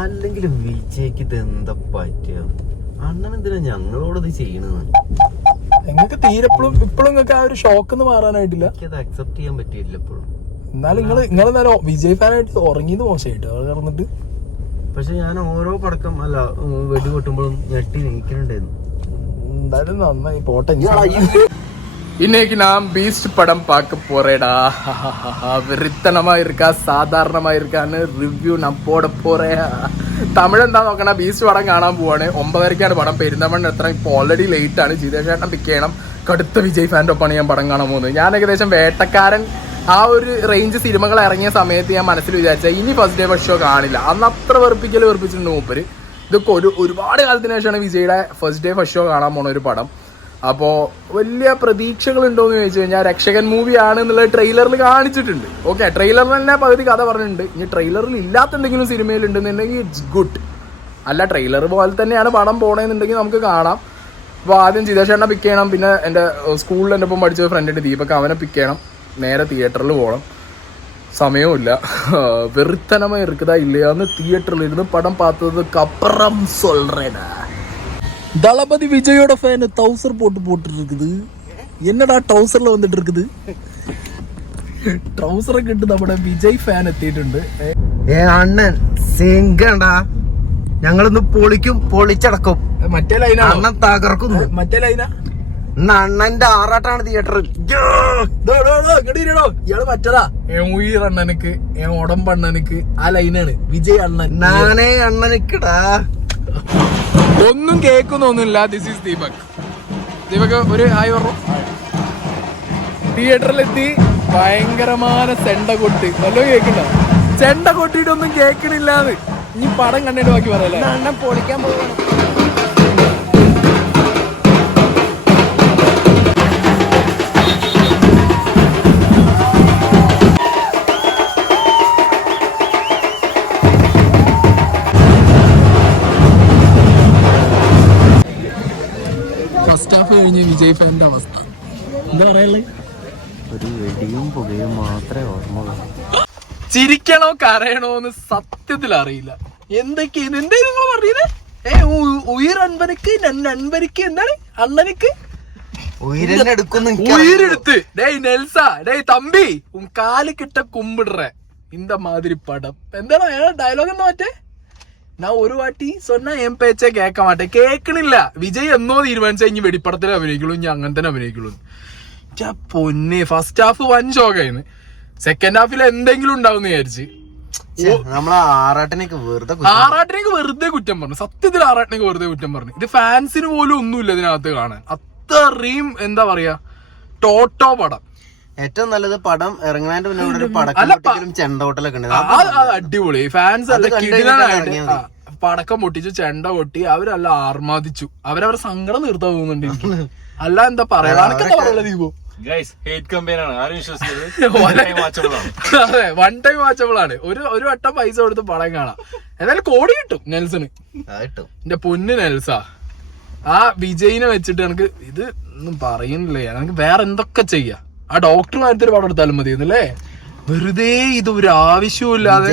അല്ലെങ്കിൽ വിജയ്ക്ക് ഇത് എന്താ പറ്റിയ? അണ്ണൻ എന്തിനാ ഞങ്ങളോടത് ചെയ്യണത്? നിങ്ങൾക്ക് തീരെ ഇപ്പോഴും നിങ്ങൾക്ക് ആ ഒരു ഷോക്ക് ഒന്ന് മാറാനായിട്ടില്ല. അത് അക്സെപ്റ്റ് ചെയ്യാൻ പറ്റിയില്ല ഇപ്പോഴും. എന്നാലും നിങ്ങൾ വിജയ് ഫാനായിട്ട് ഉറങ്ങിയത് മോശമായിട്ട് അവിടെ കിടന്നിട്ട്. പക്ഷെ ഞാൻ ഓരോ പടക്കം അല്ല വെടി പൊട്ടുമ്പോഴും ഞെട്ടി നീക്കണുണ്ടായിരുന്നു. എന്തായാലും നന്നായി പോട്ടെ. இன்னைக்கு நாம் பீஸ்ட் படம் பார்க்க போறேடா. விருத்தனமா இருக்கா சாதாரணமா இருக்கான்னு റിവ്യൂ ഞാൻ പോട പോറേ. തമിഴ് എന്താ നോക്കണ, ബീസ്റ്റ് പടം കാണാൻ പോവാണ്. 9:30 പടം. പെരുന്തമണ്ണ എത്ര ഇപ്പോൾ ഓൾറെഡി ലേറ്റ് ആണ്. ജിതേഷേട്ടൻ പിക്ക് ചെയ്യണം. കടുത്ത വിജയ് ഫാൻ്റെ ഒപ്പമാണ് ഞാൻ പടം കാണാൻ പോകുന്നത്. ഞാൻ ഏകദേശം വേട്ടക്കാരൻ ആ ഒരു റേഞ്ച് സിനിമകൾ ഇറങ്ങിയ സമയത്ത് ഞാൻ മനസ്സിൽ വിചാരിച്ചാൽ ഇനി ഫസ്റ്റ് ഡേ ഫസ്റ്റ് ഷോ കാണില്ല. അന്ന് അത്ര വെറുപ്പിച്ചിട്ടുണ്ട് മൂപ്പര്. ഇതൊക്കെ ഒരുപാട് കാലത്തിന് ശേഷമാണ് വിജയുടെ ഫസ്റ്റ് ഡേ ഫസ്റ്റ് ഷോ കാണാൻ പോണ ഒരു പടം. അപ്പോൾ വലിയ പ്രതീക്ഷകൾ ഉണ്ടോയെന്ന് ചോദിച്ചു കഴിഞ്ഞാൽ രക്ഷകൻ മൂവി ആണ് എന്നുള്ളത് ട്രെയിലറിൽ കാണിച്ചിട്ടുണ്ട്. ഓക്കെ, ട്രെയിലറിൽ തന്നെ പകുതി കഥ പറഞ്ഞിട്ടുണ്ട്. ഇനി ട്രെയിലറിൽ ഇല്ലാത്ത എന്തെങ്കിലും സിനിമയിൽ ഉണ്ടെന്നുണ്ടെങ്കിൽ ഇറ്റ്സ് ഗുഡ്. അല്ല, ട്രെയിലർ പോലെ തന്നെയാണ് പടം പോകണമെന്നുണ്ടെങ്കിൽ നമുക്ക് കാണാം. അപ്പോൾ ആദ്യം ജിതേഷേട്ടനെ പിക്ക് ചെയ്യണം. പിന്നെ എൻ്റെ സ്കൂളിൽ എൻ്റെ ഒപ്പം പഠിച്ച ഫ്രണ്ടിൻ്റെ ദീപക്, അവനെ പിക്ക് ചെയ്യണം. നേരെ തിയേറ്ററിൽ പോകണം. സമയവുമില്ല. വെറുത്തനമായി இருக்குதா இல்லையான்னு தியேட்டரில் இருந்து படம் பார்த்ததுக்கு அப்புறம் சொல்றேடா. தளபதி விஜயோட ஃபேன் டவுசர் போட்டு இருக்குது. என்னடா ടൗസറിൽ വന്നിട്ട് இருக்குது? ട്രൗസറൊക്കെ ഇട്ട് നമ്മുടെ വിജയ് ഫാൻ എത്തിയിട്ടുണ്ട്. അണ്ണൻ സിംഗണ്ടാ, ഞങ്ങളൊന്ന് പൊളിക്കും, പൊളിച്ചടക്കും. മറ്റേ ലൈനാണ് അണ്ണൻ തകർക്കുന്നു. മറ്റേ ലൈനാ അണ്ണന്റെ ആറാട്ടാണ് തിയേറ്റർ. ഇയാള് മറ്റതാ ഉയരണ്ണനക്ക് ഉടമ്പണ്ണനക്ക് ആ ലൈനാണ് വിജയ് അണ്ണൻ. നാനേ അണ്ണനക്കടാ. ഒന്നും കേൾക്കുന്നൊന്നുമില്ല. This is Deepak. ദീപക് ഒരു ഹായ് പറഞ്ഞു. തിയേറ്ററിലെത്തി ഭയങ്കരമായ ചെണ്ട കൊട്ട്. വല്ലോ കേൾക്കണ്ട? ചെണ്ട കൊട്ടിട്ടൊന്നും കേൾക്കണില്ലാന്ന്. ഇനി പടം കണ്ടിട്ട് ബാക്കി പറയല്ലേ. അണ്ണൻ പൊളിക്കാൻ പോവാണ്. ഫസ്റ്റ് ഹാഫ് കഴിഞ്ഞ് വിജയ് ഫാൻ്റെ അവസ്ഥ എന്താ പറയാനുള്ളത്? ഒരു വെടിയും പുകയും മാത്രമേ ഓർമ്മയുള്ളൂ. ചിരിക്കണോ കരയണോന്ന് സത്യത്തിൽ അറിയില്ല. എന്തൊക്കെയാണ് എന്താ നിങ്ങൾ പറഞ്ഞത്? ഉയരൻപനക്ക് നൻപനക്ക് എന്താണ് അണ്ണനക്ക് ഉയരെടുത്ത്. ഡേയ് നെൽസ, ഡേയ് തമ്പി കാല് കിട്ട കുമ്പിടുറ இந்த மாதிரி പടം. എന്താണ് ഡയലോഗ് എന്താ മറ്റേ? ഞാൻ ഒരു വാട്ടി சொன்னா എം പേച്ചേ കേൾക്കാൻ മാട്ടെ. കേൾക്കണില്ല. വിജയ് എന്നോ തീരുമാനിച്ചാൽ ഇനി വെടിപ്പടത്തിൽ അഭിനയിക്കുള്ളൂ, ഇനി അങ്ങനെ തന്നെ അഭിനയിക്കുള്ളൂ. പൊന്നെ, ഫസ്റ്റ് ഹാഫ് വൻ ഷോക്കായിരുന്നു. സെക്കൻഡ് ഹാഫിൽ എന്തെങ്കിലും ഉണ്ടാവും വിചാരിച്ച് ആറാട്ടിനേക്ക് വെറുതെ കുറ്റം പറഞ്ഞു. സത്യത്തിൽ ആറാട്ടിനേക്ക് വെറുതെ കുറ്റം പറഞ്ഞു. ഇത് ഫാൻസിന് പോലും ഒന്നുമില്ല ഇതിനകത്ത് കാണാൻ. അത്രയും എന്താ പറയാ ടോട്ടോ പടം. ഏറ്റവും നല്ലത് പടം ഇറങ്ങാൻ്റെ മുന്നേ ചെണ്ടോട്ടലൊക്കെ ഉണ്ട്. അടിപൊളി. ഫാൻസ് അല്ല കിടിലനായിട്ട് പടക്കം പൊട്ടിച്ചു, ചെണ്ട പൊട്ടി. അവരല്ല ആർമാദിച്ചു. അവരവരുടെ സങ്കടം നിർത്താൻ പോകുന്നുണ്ട്. അല്ല എന്താ പറയാ ദീപു? അതെ, വൺ ടൈം വാച്ചബിൾ ആണ്. ഒരു വട്ടം പൈസ കൊടുത്ത് പടം കാണാം. എന്നാലും കോടി കിട്ടും നെൽസന്. എന്റെ പൊന്ന് നെൽസ, ആ വിജയിനെ വെച്ചിട്ട് എനിക്ക് ഇത് ഒന്നും പറയുന്നില്ല. എനിക്ക് വേറെ എന്തൊക്കെ ചെയ്യാം. ആ ഡോക്ടർമാരത്തെ ഒരു പടം എടുത്താലും മതിയെന്നല്ലേ? വെറുതെ ഇത് ഒരു ആവശ്യമില്ലാതെ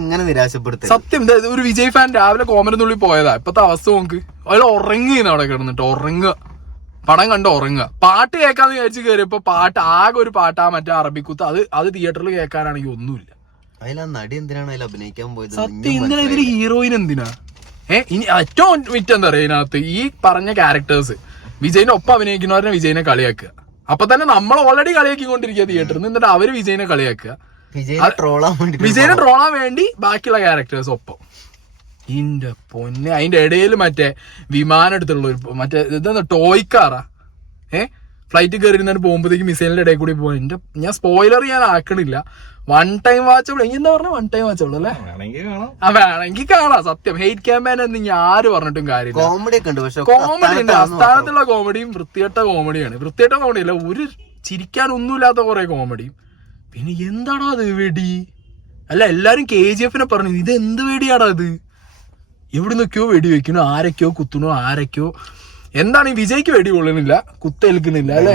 ഇങ്ങനെ നിരാശപ്പെടുത്തും. സത്യം, ഒരു വിജയ് ഫാൻ രാവിലെ കോമരന്നുള്ളിൽ പോയതാ. ഇപ്പത്തെ അവസ്ഥ നോക്ക്. അതിൽ ഉറങ്ങിയെന്ന് അവിടെ കിടന്നിട്ട് ഉറങ്ങുക. പടം കണ്ട് ഉറങ്ങുക. പാട്ട് കേൾക്കാന്ന് വിചാരിച്ച് കയറിയപ്പോ പാട്ട് ആകെ ഒരു പാട്ടാ മറ്റേ അറബിക്കുത്ത്. അത് തിയേറ്ററിൽ കേൾക്കാനാണെങ്കിൽ ഒന്നുമില്ല. നടി എന്തിനാണ് അതിൽ അഭിനയിക്കാൻ പോയത്? സത്യം, എന്തിനാ ഇതിൽ ഹീറോയിൻ എന്തിനാ? ഇനി ഏറ്റവും വിറ്റ് എന്താ പറയാ ഇതിനകത്ത് ഈ പറഞ്ഞ ക്യാരക്ടേഴ്സ് വിജയിന്റെ ഒപ്പം അഭിനയിക്കുന്നവരെ വിജയിനെ കളിയാക്കുക. അപ്പൊ തന്നെ നമ്മൾ ഓൾറെഡി കളിയാക്കിക്കൊണ്ടിരിക്കുക തിയേറ്ററിൽ നിന്ന്. എന്നിട്ട് അവര് വിജയിനെ കളിയാക്കുക. വിജയിനെ ട്രോളാൻ വേണ്ടി ബാക്കിയുള്ള ക്യാരക്ടേഴ്സ് ഒപ്പം. ഇന്റെ പൊന്നെ, അതിന്റെ ഇടയിൽ മറ്റേ വിമാനം എടുത്തുള്ള ഒരു മറ്റേ ഇതെന്താ ടോയ്ക്കാറാ ഫ്ലൈറ്റ് കയറി ഇരുന്നിട്ട് പോകുമ്പോഴത്തേക്ക് മിസൈലിന്റെ ഇടയിൽ കൂടി പോകാൻ. ഞാൻ സ്പോയിലർ ഞാൻ ആക്കണില്ല. One time watchable. എന്താ പറഞ്ഞ വൺ ടൈം വാച്ചബിൾ അല്ലേ? വേണമെങ്കിൽ കാണാം. സത്യം, ഹെയ്റ്റ് ക്യാമ്പയിൻ എന്ന് ഞാൻ ആര് പറഞ്ഞിട്ടും കാര്യമില്ല. കോമഡി ഉണ്ട്. അസ്ഥാനത്തുള്ള കോമഡിയും വൃത്തികെട്ട കോമഡിയാണ്. വൃത്തികെട്ട കോമഡി അല്ല, ഒരു ചിരിക്കാനൊന്നുമില്ലാത്ത കുറെ കോമഡിയും. പിന്നെ എന്താടാ അത് വെടി? അല്ല, എല്ലാരും KGF പറഞ്ഞു ഇത് എന്ത് വെടിയാടാ ഇത്? എവിടെ നിന്നൊക്കെയോ വെടി വെക്കണു, ആരൊക്കെയോ കുത്തണു, ആരൊക്കെയോ. എന്താണ് ഈ വിജയ്ക്ക് വെടി കൊള്ളണില്ല, കുത്തേൽക്കുന്നില്ല അല്ലെ?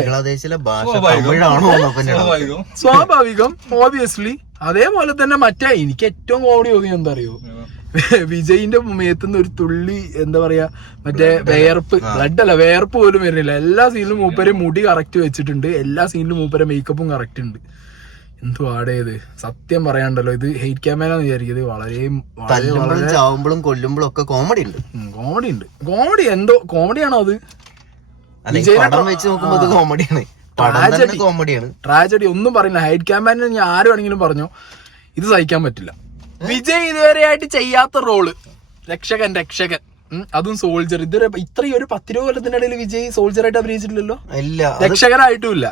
സ്വാഭാവികം, ഓബിയസ്ലി. അതേപോലെ തന്നെ മറ്റേ എനിക്ക് ഏറ്റവും കോമഡി തോന്നി എന്താ അറിയോ, വിജയിന്റെ മേത്തുനിന്ന് ഒരു തുള്ളി എന്താ പറയാ മറ്റേ വേർപ്പ്, ബ്ലഡ് അല്ല വേർപ്പ് പോലും വരുന്നില്ല. എല്ലാ സീനിലും മൂപ്പര് മുടി കറക്റ്റ് വെച്ചിട്ടുണ്ട്, എല്ലാ സീനിലും മൂപ്പരെ മേക്കപ്പും കറക്റ്റ് ഉണ്ട്. എന്തു ആടേത് സത്യം പറയാണ്ടല്ലോ, ഇത് ഹെയ്റ്റ് ക്യാമറാന്ന് വിചാരിക്കുന്നത്. വളരെ ചാവുമ്പോഴും കൊല്ലുമ്പോഴും ഒക്കെ കോമഡി ഉണ്ട്. കോമഡി എന്തോ കോമഡിയാണോ അത്? വെച്ച് നോക്കുമ്പോ കോമഡിയാണ്, ട്രാജഡി ഒന്നും പറയില്ല. ഹൈറ്റ് ക്യാമ്പയിന് ഞാൻ ആര് വേണമെങ്കിലും പറഞ്ഞോ, ഇത് സഹിക്കാൻ പറ്റില്ല. വിജയ് ഇതുവരെയായിട്ട് ചെയ്യാത്ത റോള് രക്ഷകൻ, അതും സോൾജർ. ഇതുവരെ ഇത്രയും ഒരു 10-20 കൊല്ലത്തിന്റെ ഇടയിൽ വിജയ് സോൾജർ ആയിട്ട് അഭിനയിച്ചിട്ടില്ലല്ലോ, രക്ഷകനായിട്ടും ഇല്ല.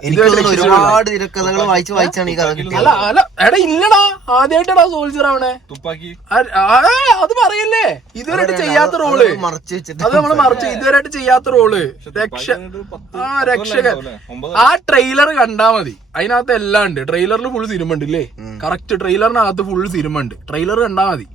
ഒരുപാട് തിരക്കഥകൾ വായിച്ചാണ് ഈ കഥ. അല്ല എടാ ഇല്ലടാ, ആദ്യമായിട്ടാടാ സോൾജർ ആവണേ. അത് പറയല്ലേ, ഇതുവരെയായിട്ട് ചെയ്യാത്ത റോള് അത് നമ്മള് മറിച്ച്, ഇതുവരെയായിട്ട് ചെയ്യാത്ത റോള് രക്ഷകൻ. ആ ട്രെയിലർ കണ്ടാ മതി, അതിനകത്ത് എല്ലാം ഉണ്ട്. ട്രെയിലറിൽ ഫുൾ സിനിമ ഉണ്ട് ഇല്ലേ? കറക്റ്റ് ട്രെയിലറിനകത്ത് ഫുൾ സിനിമ ഉണ്ട്. ട്രെയിലർ കണ്ടാ മതി.